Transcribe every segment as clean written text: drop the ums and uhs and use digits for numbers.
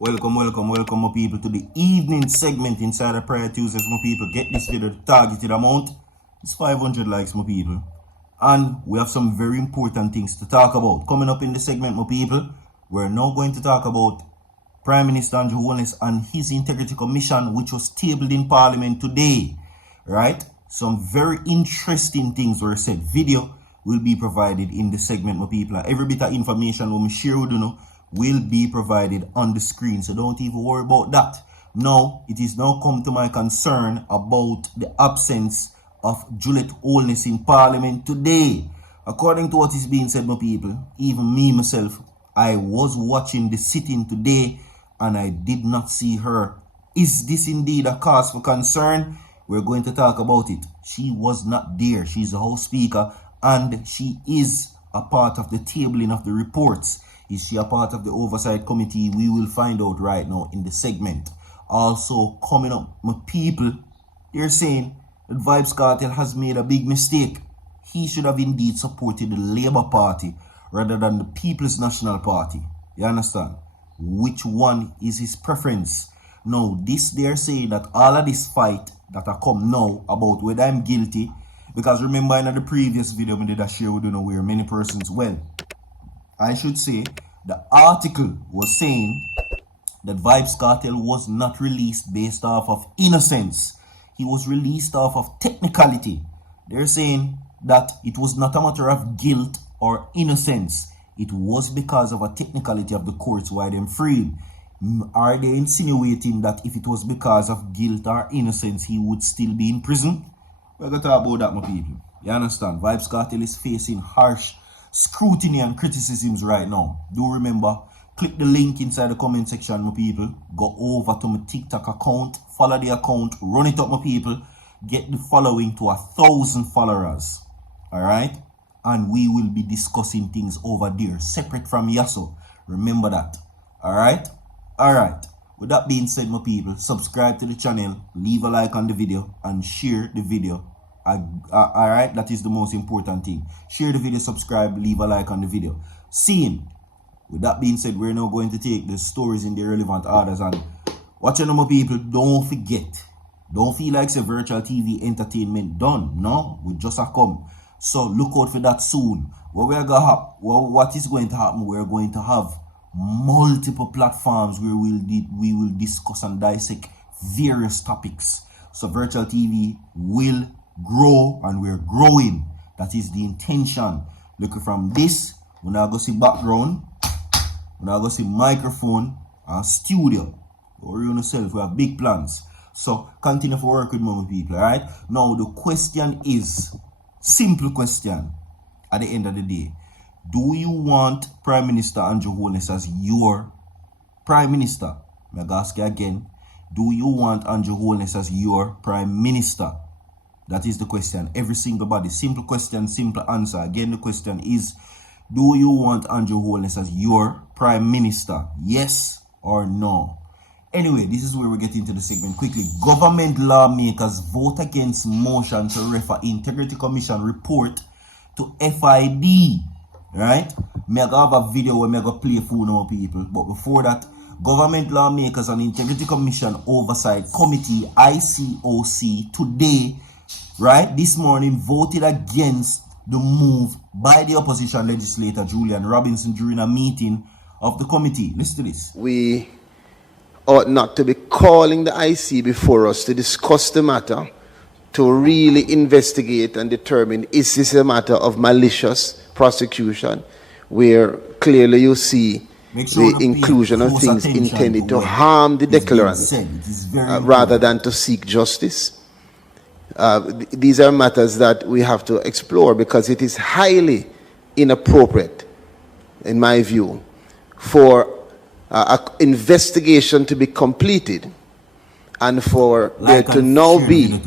Welcome, my people, to the evening segment inside of Prayer Tuesdays, my people. Get this video, the targeted amount. It's 500 likes, my people. And we have some very important things to talk about. Coming up in the segment, my people, we're now going to talk about Prime Minister Andrew Holness and his Integrity Commission, which was tabled in Parliament today. Right? Some very interesting things were said. Video will be provided in the segment, my people. Every bit of information we share with you will be provided on the screen, so don't even worry about that. Now, it is now come to my concern about the absence of Juliet Holness in Parliament today. According to what is being said, my people, even me myself, I was watching the sitting today and I did not see her. Is this indeed a cause for concern? We're going to talk about it. She was not there. She's the House Speaker and she is a part of the tabling of the reports. Is she a part of the Oversight Committee? We will find out right now in the segment. Also, coming up, my people, they're saying that Vybz Kartel has made a big mistake. He should have indeed supported the Labour Party rather than the People's National Party. You understand? Which one is his preference? Now, this they're saying that all of this fight that I come now about whether I'm guilty, because remember in the previous video I did a share with you where many persons, well, I should say, the article was saying that Vybz Kartel was not released based off of innocence. He was released off of technicality. They're saying that it was not a matter of guilt or innocence. It was because of a technicality of the courts why them freed. Are they insinuating that if it was because of guilt or innocence, he would still be in prison? We're going to talk about that, my people. You understand? Vybz Kartel is facing harsh scrutiny and criticisms right now. Do remember, click the link inside the comment section, my people. Go over to my TikTok account, follow the account, run it up, my people. Get the following to 1,000 followers. Alright? And we will be discussing things over there, separate from Yasso. Remember that. Alright? Alright. With that being said, my people, subscribe to the channel, leave a like on the video, and share the video. Alright, that is the most important thing. Share the video, subscribe, leave a like on the video. Seeing, with that being said, we're now going to take the stories in the relevant orders. And watch out, my people, don't forget. Don't feel like it's a virtual TV entertainment done. No, we just a come. So look out for that soon. What is going to happen? We're going to have multiple platforms where we will discuss and dissect various topics. So virtual TV will grow and we're growing. That is the intention. Looking from this, we're now going to see background, we're now going to see microphone and studio. Or yourself, we have big plans. So continue to work with more people. Alright. Now the question is, simple question at the end of the day. Do you want Prime Minister Andrew Holness as your Prime Minister? I'm going to ask you again. Do you want Andrew Holness as your Prime Minister? That is the question. Every single body. Simple question, simple answer. Again, the question is, do you want Andrew Holness as your Prime Minister? Yes or no? Anyway, this is where we get into the segment quickly. Government lawmakers vote against motion to refer Integrity Commission report to FID. Right? Me have a video where me go play for now, people. But before that, Government Lawmakers and Integrity Commission Oversight Committee, ICOC, today, right, this morning, voted against the move by the opposition legislator Juliet Robinson during a meeting of the committee. Listen to this. We ought not to be calling the IC before us to discuss the matter, to really investigate and determine, is this a matter of malicious prosecution, where clearly you see the inclusion of things intended to harm the declarant rather than to seek justice. These are matters that we have to explore because it is highly inappropriate, in my view, for an investigation to be completed and for there to now be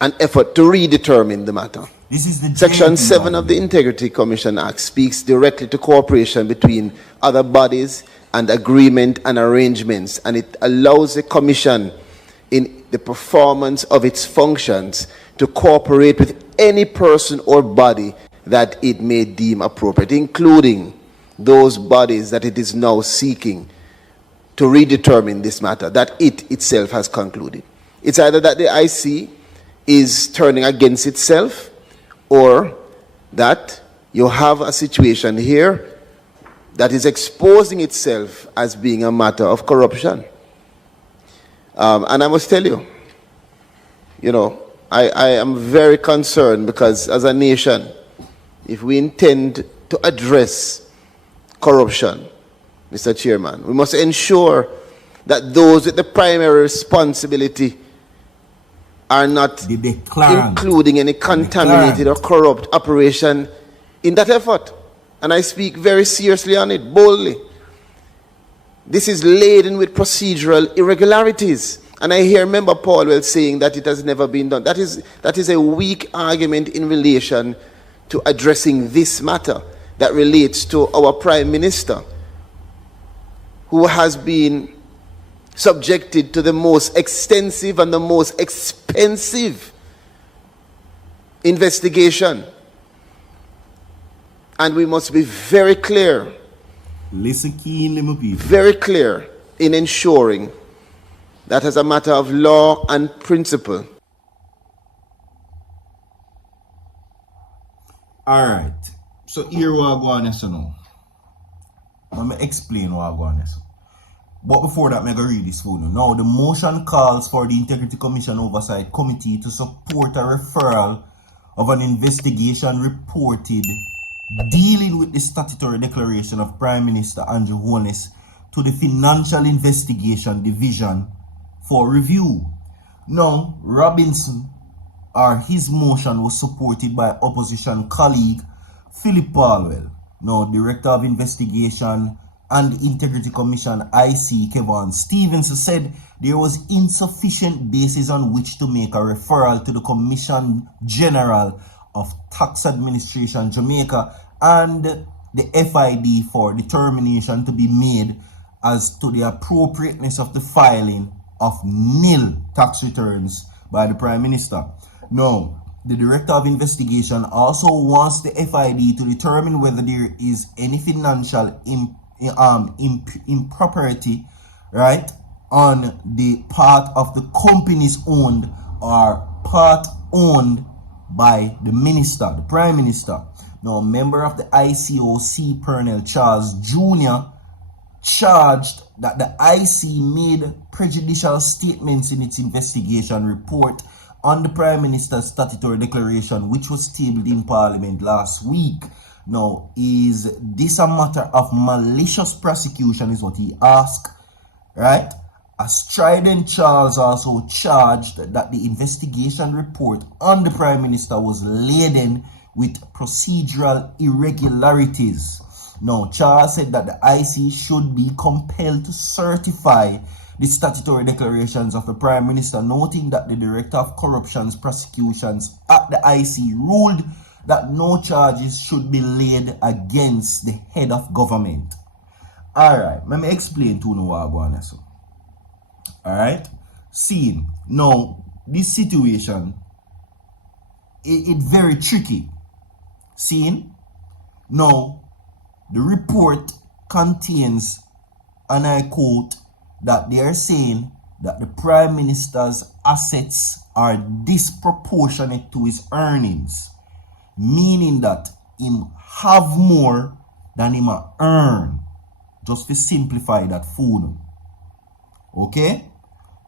an effort to redetermine the matter. This is the Section 7 of the Integrity Commission Act speaks directly to cooperation between other bodies and agreement and arrangements, and it allows the Commission in the performance of its functions to cooperate with any person or body that it may deem appropriate, including those bodies that it is now seeking to redetermine this matter that it itself has concluded. It's either that the IC is turning against itself, or that you have a situation here that is exposing itself as being a matter of corruption. And I must tell you, I am very concerned, because as a nation, if we intend to address corruption, Mr. Chairman, we must ensure that those with the primary responsibility are not including any contaminated or corrupt operation in that effort. And I speak very seriously on it, boldly. This is laden with procedural irregularities. And I hear Member Paulwell saying that it has never been done. That is a weak argument in relation to addressing this matter that relates to our Prime Minister, who has been subjected to the most extensive and the most expensive investigation. And we must be very clear, listen keenly, my people, very clear in ensuring that as a matter of law and principle. Alright, so here we are going to now. Let me explain what I'm going to say. But before that, I'm going to read this for you. Now, the motion calls for the Integrity Commission Oversight Committee to support a referral of an investigation reported dealing with the statutory declaration of Prime Minister Andrew Holness to the Financial Investigation Division for review. Now, Robinson, or his motion, was supported by opposition colleague Philip Paulwell, now Director of Investigation and Integrity Commission IC Kevin Stevenson, said there was insufficient basis on which to make a referral to the Commission General of Tax Administration Jamaica and the FID for determination to be made as to the appropriateness of the filing of nil tax returns by the Prime Minister. Now, the Director of Investigation also wants the FID to determine whether there is any financial impropriety, right, on the part of the companies owned or part owned by the Minister, the Prime Minister. Now, a member of the ICOC, Pernell Charles Jr., charged that the IC made prejudicial statements in its investigation report on the Prime Minister's statutory declaration, which was tabled in Parliament last week. Now, is this a matter of malicious prosecution, is what he asked, right? A strident Charles also charged that the investigation report on the Prime Minister was laden with procedural irregularities. Now, Charles said that the IC should be compelled to certify the statutory declarations of the Prime Minister, noting that the Director of Corruptions Prosecutions at the IC ruled that no charges should be laid against the head of government. Alright, let me explain to you what I'm going to say. Alright, see, now, this situation, it's very tricky. See, now, the report contains, and I quote, that they are saying that the Prime Minister's assets are disproportionate to his earnings, meaning that him have more than him earn. Just to simplify that food. Okay?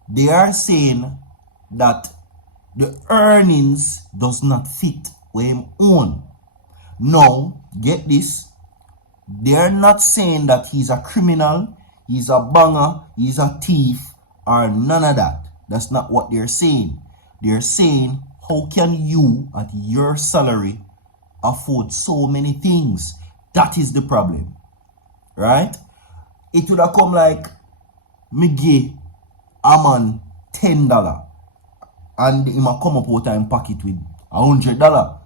They are saying that the earnings does not fit where him own. Now, get this. They are not saying that he's a criminal, he's a banger, he's a thief, or none of that. That's not what they're saying. They're saying, how can you, at your salary, afford so many things? That is the problem. Right? It would have come like, me give a man $10, and he might come up with a pocket with $100.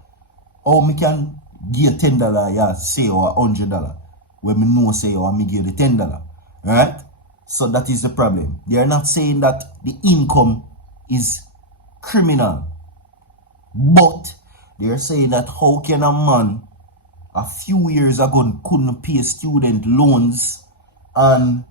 Or me can give $10, yeah, say, or $100. When me know say, or me give the $10. Right? So that is the problem. They are not saying that the income is criminal. But they are saying that how can a man a few years ago couldn't pay student loans and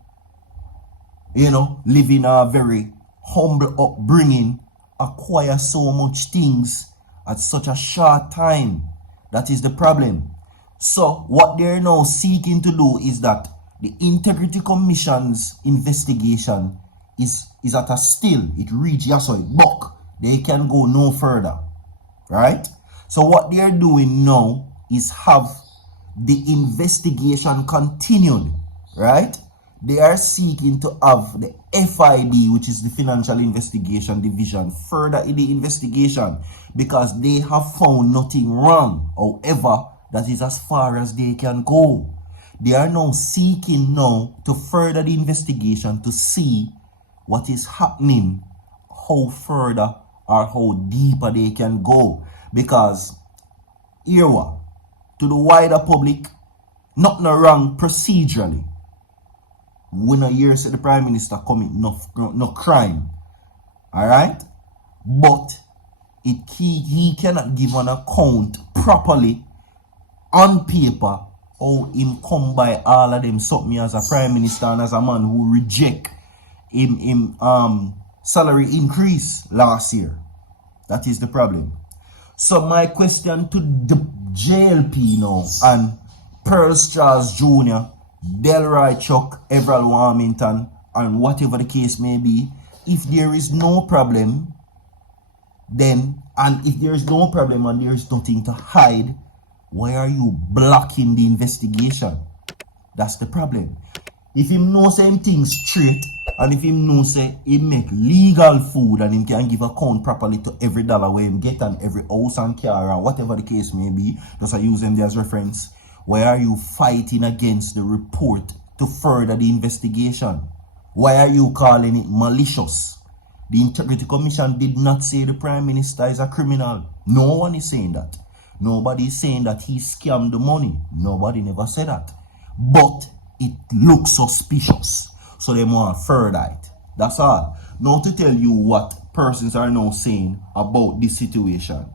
living a very humble upbringing, acquire so much things at such a short time. That is the problem. So what they're now seeking to do is that the Integrity Commission's investigation is at a still. It reached buck. They can go no further. Right? So what they're doing now is have the investigation continued. Right? They are seeking to have the FID, which is the Financial Investigation Division, further in the investigation because they have found nothing wrong. However, that is as far as they can go. They are now seeking to further the investigation to see what is happening, how further or how deeper they can go. Because here, to the wider public, nothing wrong procedurally. When a year said the Prime Minister commit no crime. Alright? But he cannot give an account properly on paper how him come by all of them something as a Prime Minister and as a man who reject him salary increase last year. That is the problem. So my question to the JLP now and Pearl Strauss Jr., Delroy Chuck, Everald Warmington, and whatever the case may be, if there is no problem, then, and if there is no problem and there is nothing to hide, why are you blocking the investigation? That's the problem. If him know same things straight, and if him know say he make legal food and him can give account properly to every dollar where him get and every house and car and whatever the case may be, just I use them there as reference, why are you fighting against the report to further the investigation? Why are you calling it malicious? The Integrity Commission did not say the Prime Minister is a criminal. No one is saying that. Nobody is saying that he scammed the money. Nobody never said that. But it looks suspicious. So they want to further it. That's all. Now to tell you what persons are now saying about this situation.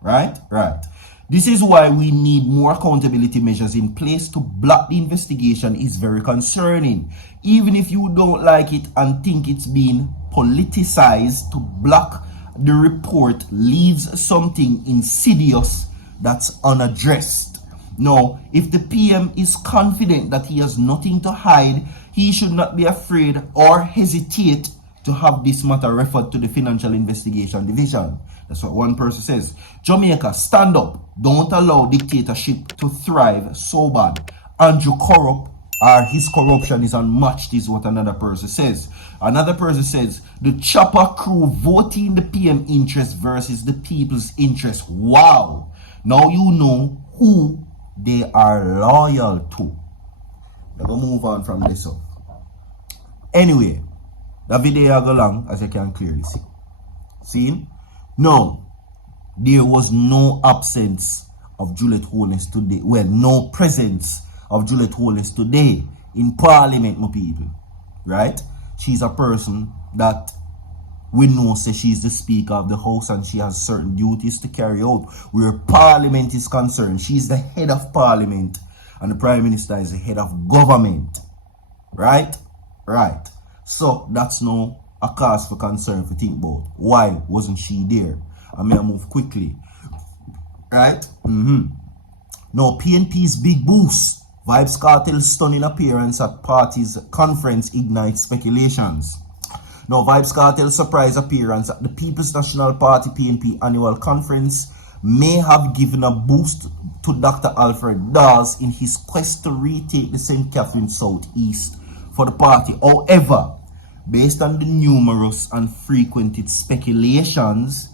Right? Right. This is why we need more accountability measures in place to block the investigation is very concerning. Even if you don't like it and think it's being politicized, to block the report leaves something insidious that's unaddressed. Now, if the PM is confident that he has nothing to hide, he should not be afraid or hesitate to have this matter referred to the Financial Investigation Division. That's what one person says. Jamaica, stand up. Don't allow dictatorship to thrive so bad. Andrew corrupt, or his corruption is unmatched, is what another person says. Another person says, the chopper crew voting the PM interest versus the people's interest. Wow. Now you know who they are loyal to. Let me move on from this up. Anyway, the video go long as you can clearly see. See? No, there was no absence of Juliet Holness today. Well, no presence of Juliet Holness today in Parliament, my people. Right? She's a person that we know say she's the Speaker of the House and she has certain duties to carry out. Where Parliament is concerned, she's the head of Parliament and the Prime Minister is the head of government. Right? Right. So that's no a cause for concern to think about. Why wasn't she there? I may move quickly. Right? Now, PNP's big boost. Vybz Kartel's stunning appearance at party's conference ignites speculations. Now, Vybz Kartel's surprise appearance at the People's National Party PNP annual conference may have given a boost to Dr. Alfred Dawes in his quest to retake the St. Catherine South East for the party. However, based on the numerous and frequented speculations,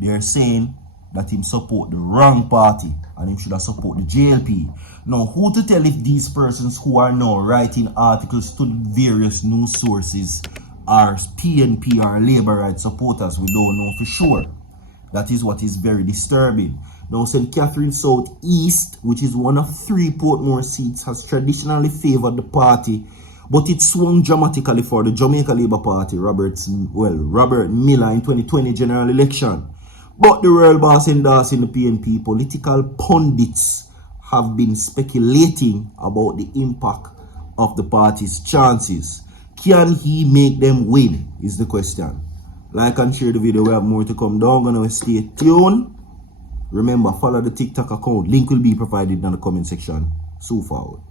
they're saying that him support the wrong party and him should have support the JLP. Now, who to tell if these persons who are now writing articles to various news sources are PNP or Labour Right supporters? We don't know for sure. That is what is very disturbing. Now, St. Catherine South East, which is one of 3 Portmore seats, has traditionally favoured the party, but it swung dramatically for the Jamaica Labour Party, Robert Miller in 2020 general election. But the royal boss endorsing the PNP, political pundits have been speculating about the impact of the party's chances. Can he make them win? Is the question. Like and share the video. We have more to come down. Gonna stay tuned. Remember, follow the TikTok account. Link will be provided in the comment section. So forward.